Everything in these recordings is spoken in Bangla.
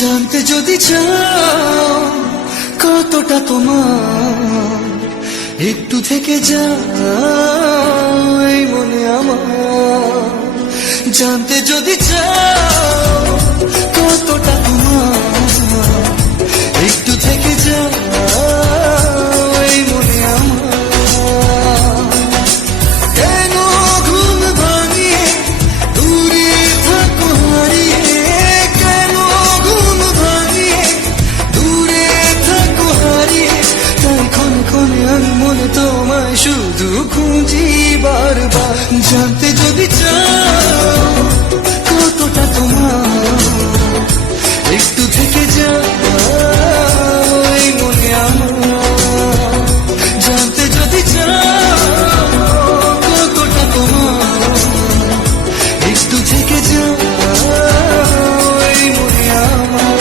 জানতে যদি চাও কতটা তোমার, একটু থেকে যাও এই মনে আমার। জানতে যদি চাও কতটা তোমার, একটু থেকে যাও এই মনে আমার। কেন ঘুম ভাঙিয়ে দূরে থাকো হারিয়ে, কেন ঘুম ভাঙিয়ে দূরে থাকো হারিয়ে, তাই ক্ষণে ক্ষণে আমি মনে তোমায় শুধু খুঁজি বারবার। জানতে যদি চাও কতটা তোমার, একটু থেকে যাও এই মনে আমার। জানতে যদি চাও কতটা তোমার, একটু থেকে যাও এই মনে আমার।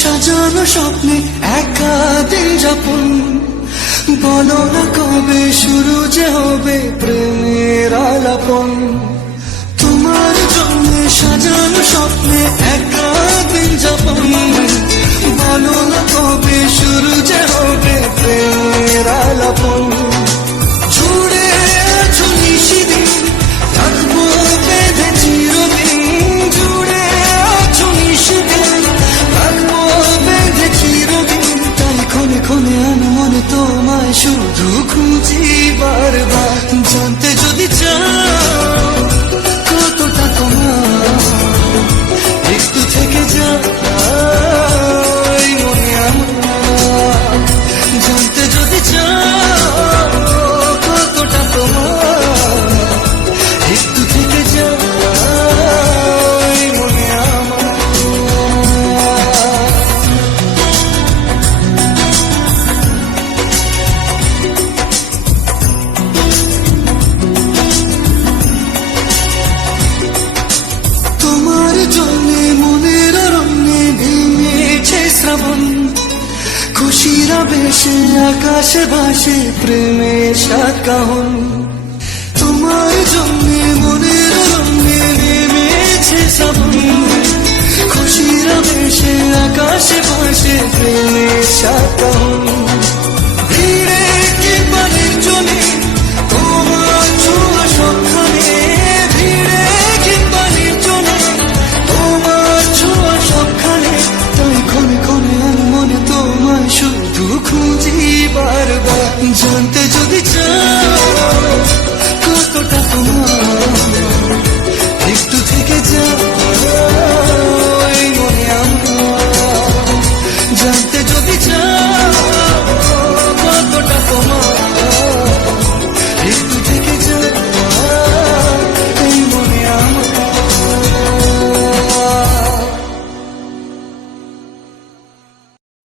সাজানো স্বপ্নে একা দিন যাপন, বলো না কবে শুরু যে হবে প্রেমের আলাপন। তোমার জন্য সাজানো স্বপ্নে একা দিন যাপন, বলো না কবে শুরু যে হবে প্রেমের আলাপন। জুড়ে আছো নিশিদিন, থাকবো বেঁধে চিরদিন। জুড়ে আছো নিশিদিন, থাকবো বেঁধে চিরদিন। তাই ক্ষণে ক্ষণে আমি মনে তোমায় শুধু খুঁজি বারবার। জানতে যদি চাও কতটা তোমার, একটু থেকে যাও এই মনে আমার। জানতে যদি চাও কতটা তোমার, একটু থেকে যাও এই মনে আমার। তোমার জন্যে মনের রঙে ভেঙেছে শ্রাবণ, খুশির আবেশে আকাশে ভাসে প্রেমের সাত কাহন। তোমার জন্যে মনের রঙে ভেঙেছে শ্রাবণ, খুশির আবেশে আকাশে ভাসে প্রেমের সাত কাহন।